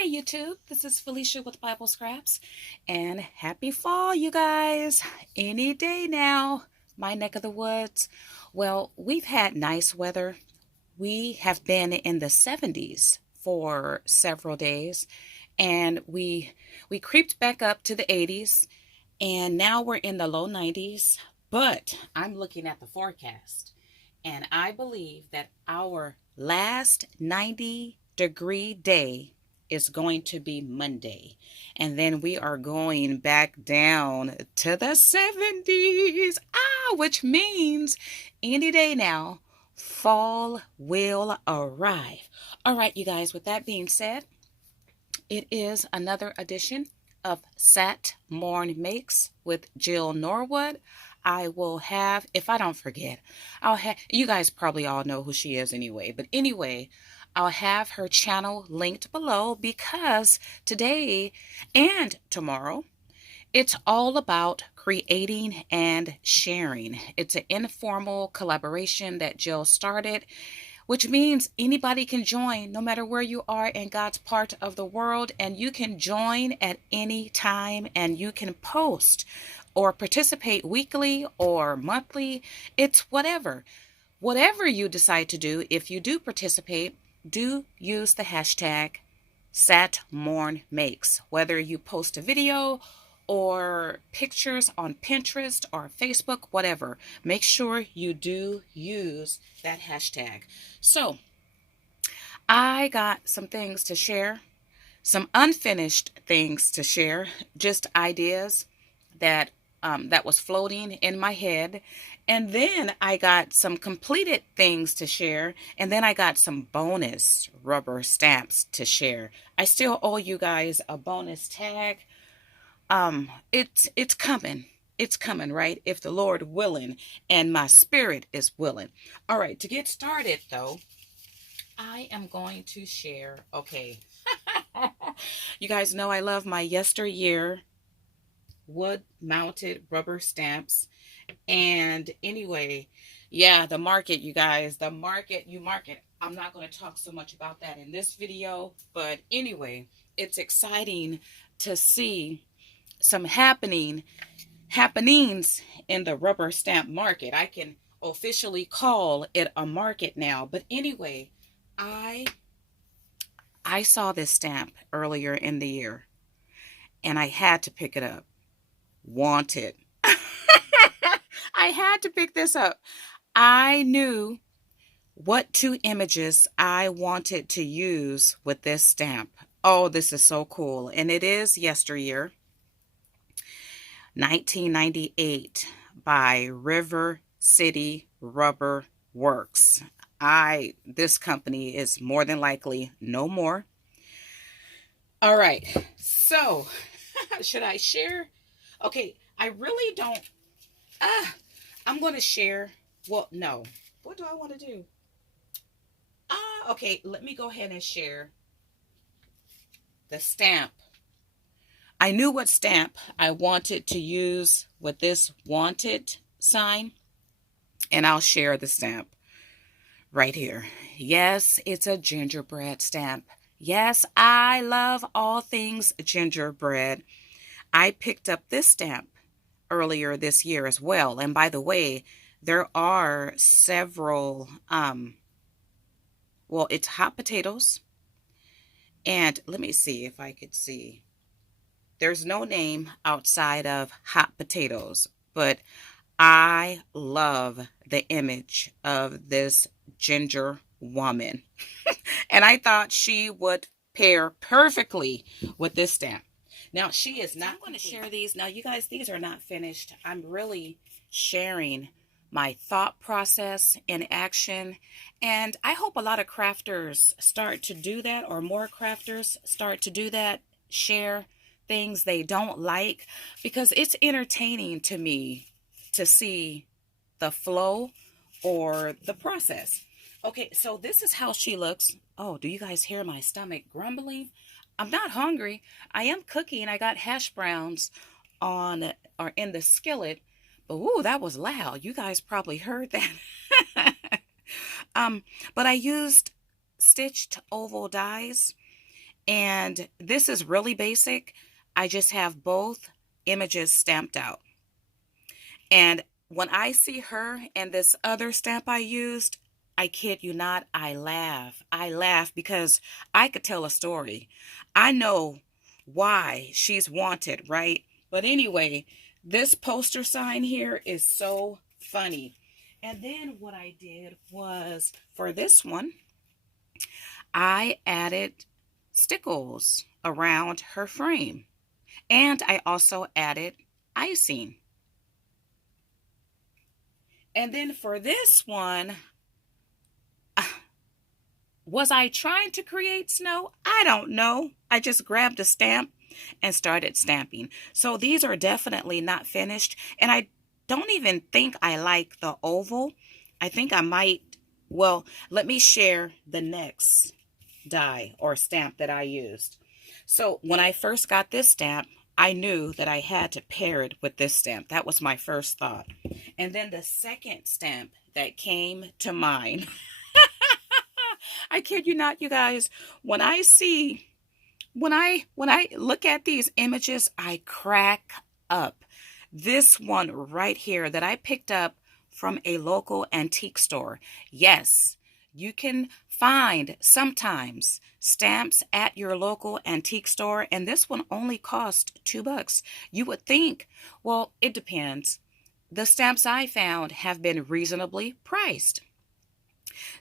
Hey YouTube, this is Felicia with Bible Scraps, and happy fall, you guys. Any day now, my neck of the woods. Well, we've had nice weather. We have been in the 70s for several days, and we creeped back up to the 80s, and now we're in the low 90s. But I'm looking at the forecast, and I believe that our last 90-degree day is going to be Monday. And then we are going back down to the 70s. Which means any day now, fall will arrive. All right, you guys, with that being said, it is another edition of Sat Morn Makes with Jill Norwood. I will have, if I don't forget, I'll have, you guys probably all know who she is anyway, but anyway, I'll have her channel linked below because today and tomorrow, it's all about creating and sharing. It's an informal collaboration that Jill started, which means anybody can join no matter where you are in God's part of the world, and you can join at any time and you can post or participate weekly or monthly. It's whatever. Whatever you decide to do, if you do participate, do use the hashtag SatMornMakes. Whether you post a video or pictures on Pinterest or Facebook, whatever, make sure you do use that hashtag. So, I got some things to share, some unfinished things to share, just ideas that that was floating in my head. And then I got some completed things to share. And then I got some bonus rubber stamps to share. I still owe you guys a bonus tag. It's coming. It's coming, right? If the Lord willing and my spirit is willing. All right, to get started though, I am going to share. Okay. You guys know I love my yesteryear wood mounted rubber stamps. And anyway, yeah, the market, you guys, the market, you market. I'm not going to talk so much about that in this video, but anyway, it's exciting to see some happenings in the rubber stamp market. I can officially call it a market now. But anyway, I I saw this stamp earlier in the year and I had to pick it up. Wanted. I had to pick this up. I knew what two images I wanted to use with this stamp. Oh, this is so cool. And it is yesteryear, 1998 by River City Rubber Works. This company is more than likely no more. All right. So, should I share? Okay, I really don't. I'm going to share. Well, no. What do I want to do? Okay, let me go ahead and share the stamp. I knew what stamp I wanted to use with this wanted sign, and I'll share the stamp right here. Yes, it's a gingerbread stamp. Yes, I love all things gingerbread. I picked up this stamp earlier this year as well. And by the way, there are several, well, it's hot potatoes. And let me see if I could see. There's no name outside of hot potatoes, but I love the image of this ginger woman. And I thought she would pair perfectly with this stamp. Now, she is not going to share these. Now, you guys, these are not finished. I'm really sharing my thought process in action. And I hope a lot of crafters start to do that, or more crafters start to do that, share things they don't like, because it's entertaining to me to see the flow or the process. Okay, so this is how she looks. Oh, do you guys hear my stomach grumbling? I'm not hungry. I am cooking. I got hash browns on or in the skillet. But ooh, that was loud. You guys probably heard that. But I used stitched oval dies, And this is really basic. I just have both images stamped out. And when I see her and this other stamp I used, I kid you not, I laugh. I laugh because I could tell a story. I know why she's wanted, right? But anyway, this poster sign here is so funny. And then what I did was for this one, I added stickles around her frame. And I also added icing. And then for this one, was I trying to create snow? I don't know. I just grabbed a stamp and started stamping. So these are definitely not finished. And I don't even think I like the oval. I think I might, well, let me share the next die or stamp that I used. So when I first got this stamp, I knew that I had to pair it with this stamp. That was my first thought. And then the second stamp that came to mind, I kid you not, you guys, when I look at these images, I crack up. This one right here that I picked up from a local antique store. Yes, you can find sometimes stamps at your local antique store, and this one only cost $2. You would think, well, it depends. The stamps I found have been reasonably priced.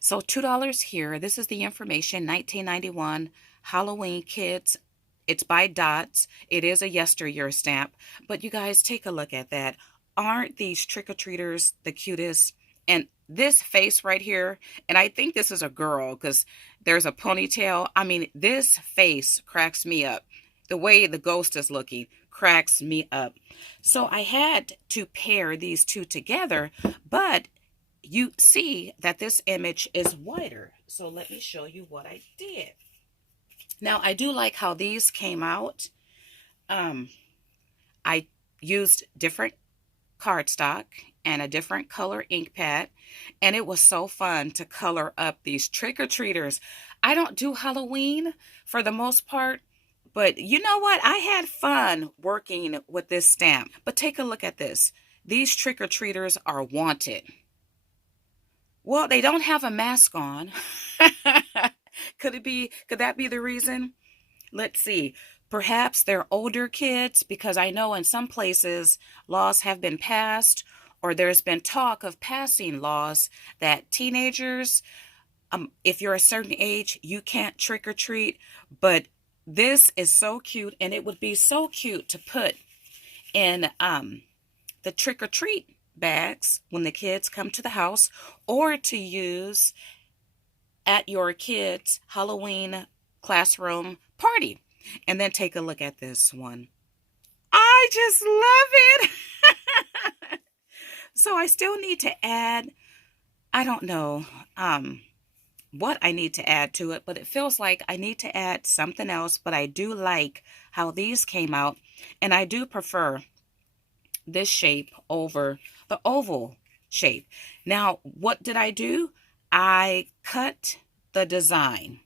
So $2 here. This is the information, 1991 Halloween Kids. It's by Dots. It is a yesteryear stamp. But you guys, take a look at that. Aren't these trick-or-treaters the cutest? And this face right here, and I think this is a girl because there's a ponytail. I mean, this face cracks me up. The way the ghost is looking cracks me up. So I had to pair these two together, but you see that this image is wider. So let me show you what I did. Now, I do like how these came out. I used different cardstock and a different color ink pad, and it was so fun to color up these trick-or-treaters. I don't do Halloween for the most part, but you know what? I had fun working with this stamp. But take a look at this. These trick-or-treaters are wanted. Well, they don't have a mask on. Could that be the reason? Let's see. Perhaps they're older kids, because I know in some places laws have been passed, or there's been talk of passing laws that teenagers, if you're a certain age, you can't trick or treat. But this is so cute, and it would be so cute to put in the trick or treat bags when the kids come to the house, or to use at your kids' Halloween classroom party. And then take a look at this one. I just love it. So I still need to add, I don't know what I need to add to it, but it feels like I need to add something else. But I do like how these came out, and I do prefer this shape over the oval shape. Now, what did I do? I cut the design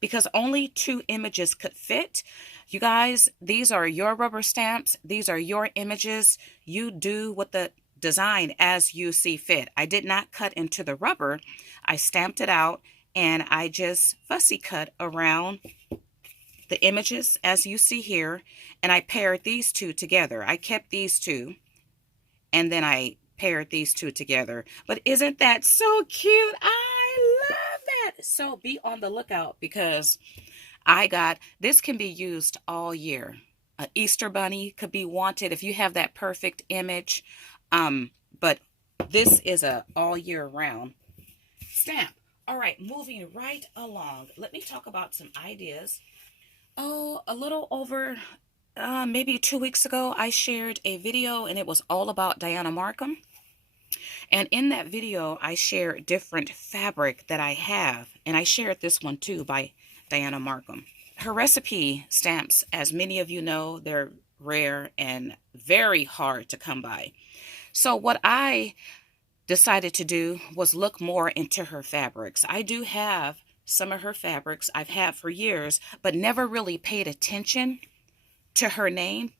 because only 2 images could fit. You guys, these are your rubber stamps. These are your images. You do with the design as you see fit. I did not cut into the rubber. I stamped it out, and I just fussy cut around the images as you see here, and I paired these two together. I kept these two, and then I paired these two together. But isn't that so cute? I love that. So be on the lookout, because this can be used all year. An Easter bunny could be wanted if you have that perfect image. But this is a all year round stamp. All right, moving right along. Let me talk about some ideas. Oh, a little over maybe 2 weeks ago, I shared a video, and it was all about Dianna Marcum. And in that video, I shared different fabric that I have. And I shared this one too by Dianna Marcum. Her recipe stamps, as many of you know, they're rare and very hard to come by. So what I decided to do was look more into her fabrics. I do have some of her fabrics I've had for years, but never really paid attention to her name.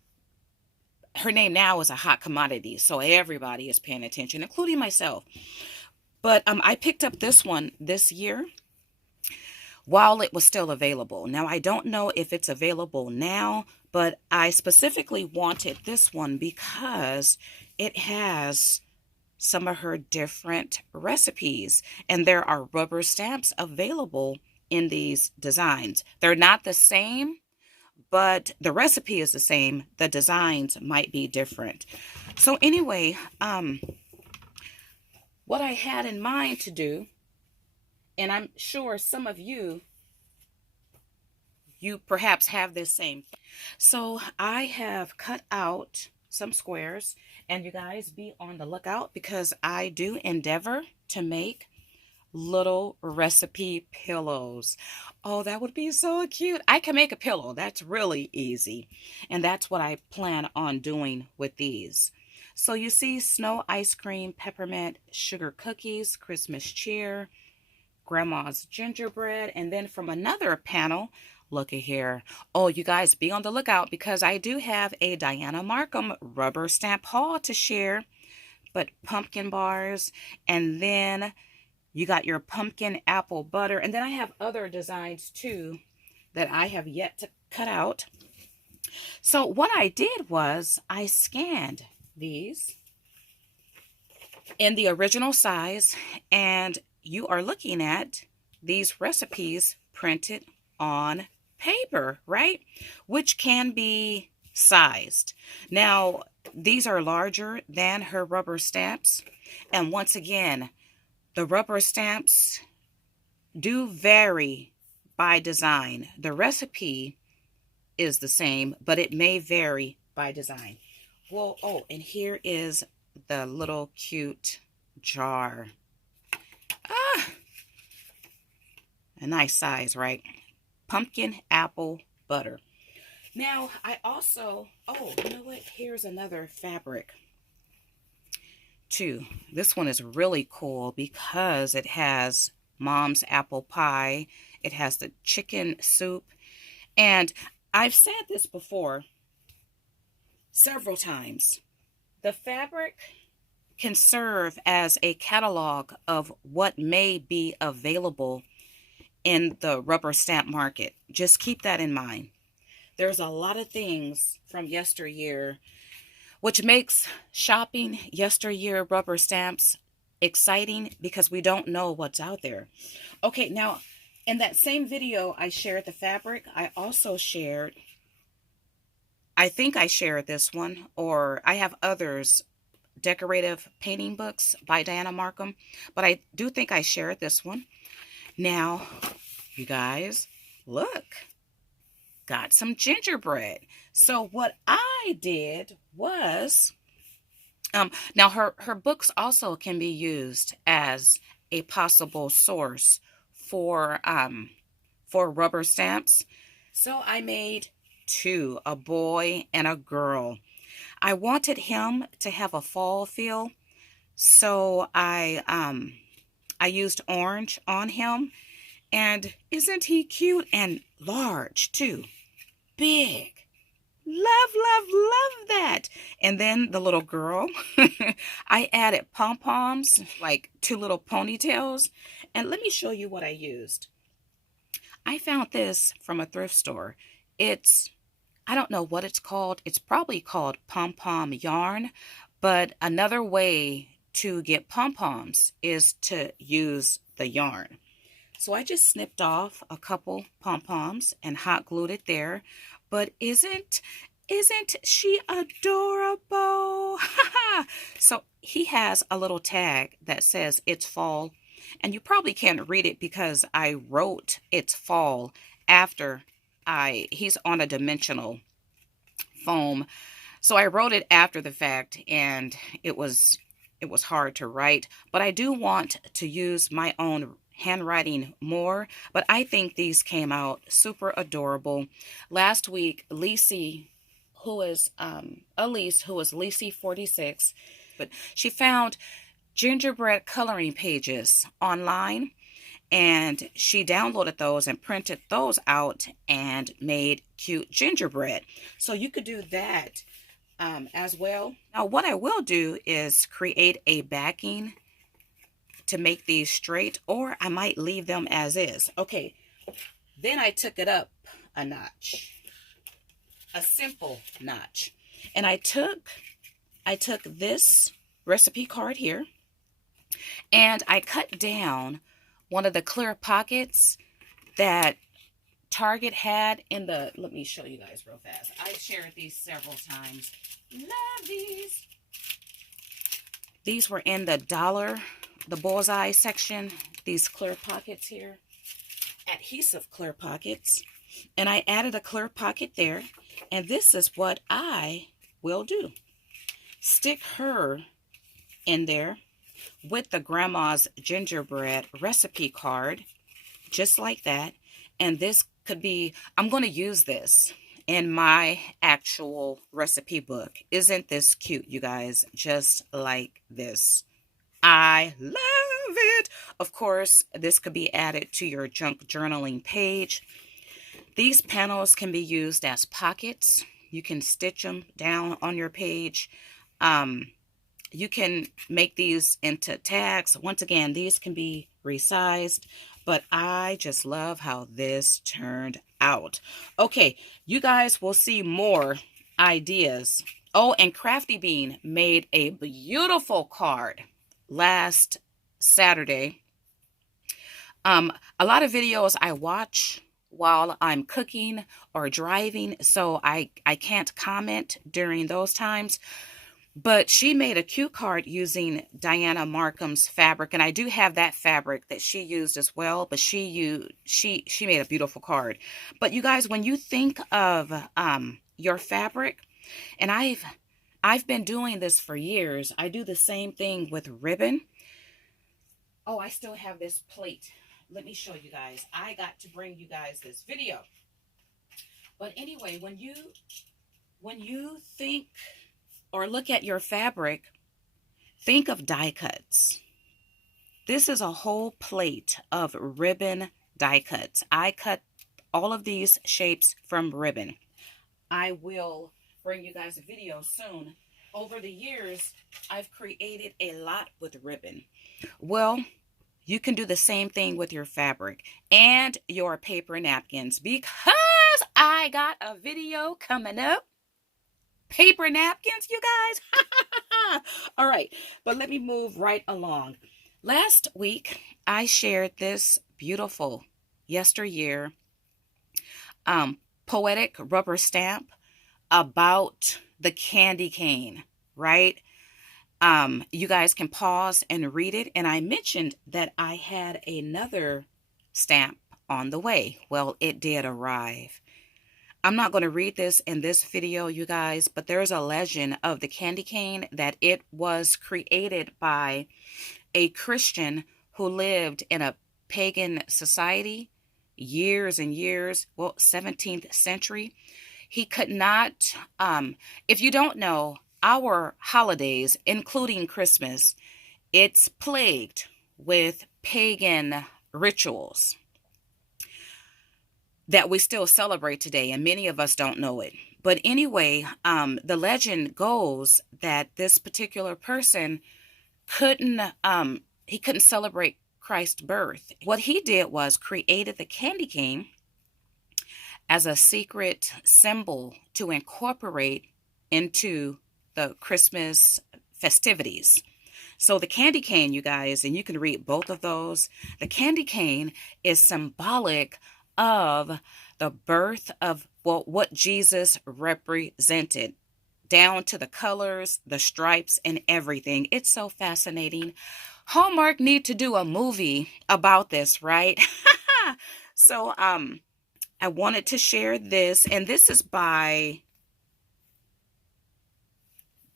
Her name now is a hot commodity, so everybody is paying attention, including myself. But I picked up this one this year while it was still available. Now, I don't know if it's available now, but I specifically wanted this one because it has some of her different recipes, and there are rubber stamps available in these designs. They're not the same, but the recipe is the same. The designs might be different. So anyway, what I had in mind to do, and I'm sure some of you perhaps have this same. So I have cut out some squares, and you guys be on the lookout because I do endeavor to make little recipe pillows. Oh, that would be so cute. I can make a pillow. That's really easy. And that's what I plan on doing with these. So you see snow ice cream, peppermint, sugar cookies, Christmas cheer, grandma's gingerbread, and then from another panel, look at here. Oh, you guys be on the lookout because I do have a Dianna Marcum rubber stamp haul to share. But pumpkin bars, and then you got your pumpkin apple butter. And then I have other designs too that I have yet to cut out. So what I did was I scanned these in the original size, and you are looking at these recipes printed on paper, right? Which can be sized. Now, these are larger than her rubber stamps. And once again, the rubber stamps do vary by design. The recipe is the same, but it may vary by design. Well, oh, and here is the little cute jar. Ah, a nice size, right? Pumpkin apple butter. Now, I also, oh, you know what? Here's another fabric too. This one is really cool because it has mom's apple pie. It has the chicken soup. And I've said this before several times. The fabric can serve as a catalog of what may be available in the rubber stamp market. Just keep that in mind. There's a lot of things from yesteryear, which makes shopping yesteryear rubber stamps exciting because we don't know what's out there. Okay, now in that same video I shared the fabric. I also shared, I think I shared this one, or I have others, decorative painting books by Dianna Marcum, but I do think I shared this one. Now, you guys, look, got some gingerbread. So what I did was, now her books also can be used as a possible source for rubber stamps. So I made two, a boy and a girl. I wanted him to have a fall feel, so I used orange on him. And isn't he cute and large too? Big. Love, love, love that. And then the little girl, I added pom-poms, like two little ponytails. And let me show you what I used. I found this from a thrift store. It's, I don't know what it's called. It's probably called pom-pom yarn. But another way to get pom-poms is to use the yarn. So I just snipped off a couple pom-poms and hot glued it there. But isn't she adorable? So he has a little tag that says it's fall. And you probably can't read it because I wrote it's fall after he's on a dimensional foam. So I wrote it after the fact, and it was hard to write. But I do want to use my own handwriting more, but I think these came out super adorable. Last week, Lacey, who is Elise, who is Lacey 46, but she found gingerbread coloring pages online, And she downloaded those and printed those out and made cute gingerbread. So you could do that as well. Now, what I will do is create a backing to make these straight, or I might leave them as is. Okay, then I took it up a notch, a simple notch. And I took this recipe card here and I cut down one of the clear pockets that Target had in the, let me show you guys real fast. I shared these several times. Love these. These were in the bullseye section, these clear pockets here, adhesive clear pockets. And I added a clear pocket there. And this is what I will do. Stick her in there with the grandma's gingerbread recipe card, just like that. And this could be, I'm going to use this in my actual recipe book. Isn't this cute, you guys? Just like this. I love it. Of course, this could be added to your junk journaling page. These panels can be used as pockets. You can stitch them down on your page. You can make these into tags. Once again, these can be resized, but I just love how this turned out. Okay, you guys will see more ideas. Oh, and Crafty Bean made a beautiful card last Saturday. A lot of videos I watch while I'm cooking or driving, so I can't comment during those times. But she made a cute card using Dianna Marcum's fabric, and I do have that fabric that she used as well. But she made a beautiful card. But you guys, when you think of your fabric, and I've been doing this for years. I do the same thing with ribbon. Oh, I still have this plate. Let me show you guys. I got to bring you guys this video. But anyway, when you think or look at your fabric, think of die cuts. This is a whole plate of ribbon die cuts. I cut all of these shapes from ribbon. I will bring you guys a video soon. Over the years, I've created a lot with ribbon. Well, you can do the same thing with your fabric and your paper napkins, because I got a video coming up. Paper napkins, you guys. All right, but let me move right along. Last week, I shared this beautiful yesteryear poetic rubber stamp about the candy cane, right? You guys can pause and read it. And I mentioned that I had another stamp on the way. Well, it did arrive. I'm not going to read this in this video, you guys, but there's a legend of the candy cane that it was created by a Christian who lived in a pagan society years and years, well, 17th century. He could not, if you don't know, our holidays, including Christmas, it's plagued with pagan rituals that we still celebrate today, and many of us don't know it. But anyway, the legend goes that this particular person couldn't celebrate Christ's birth. What he did was created the candy cane as a secret symbol to incorporate into the Christmas festivities. So the candy cane, you guys, and you can read both of those, the candy cane is symbolic of the birth of, well, what Jesus represented, down to the colors, the stripes, and everything. It's so fascinating. Hallmark need to do a movie about this, right? So I wanted to share this, and this is by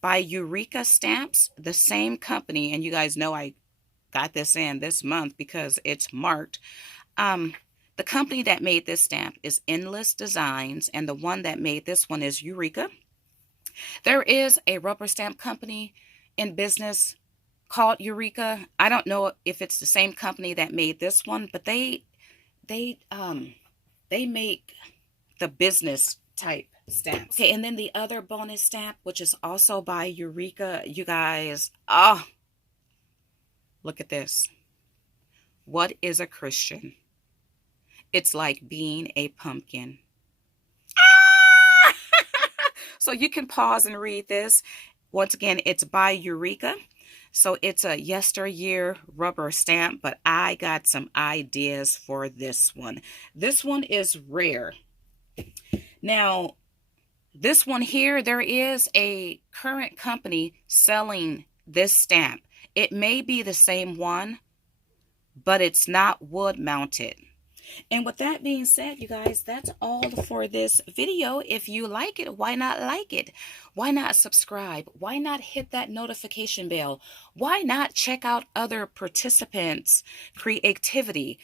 Eureka Stamps, the same company, and you guys know I got this in this month because it's marked. The company that made this stamp is Endless Designs, and the one that made this one is Eureka. There is a rubber stamp company in business called Eureka. I don't know if it's the same company that made this one, but they they make the business type stamps. Okay, and then the other bonus stamp, which is also by Eureka, you guys. Oh, look at this. What is a Christian? It's like being a pumpkin. Ah! So you can pause and read this. Once again, it's by Eureka. So it's a yesteryear rubber stamp, but I got some ideas for this one. This one is rare. Now, this one here, there is a current company selling this stamp. It may be the same one, but it's not wood mounted. And with that being said, you guys, that's all for this video. If you like it, why not like it? Why not subscribe? Why not hit that notification bell? Why not check out other participants' creativity?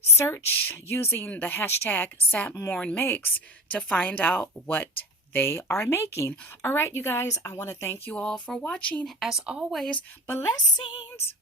Search using the hashtag SapMornMakes to find out what they are making. All right, you guys, I want to thank you all for watching. As always, blessings.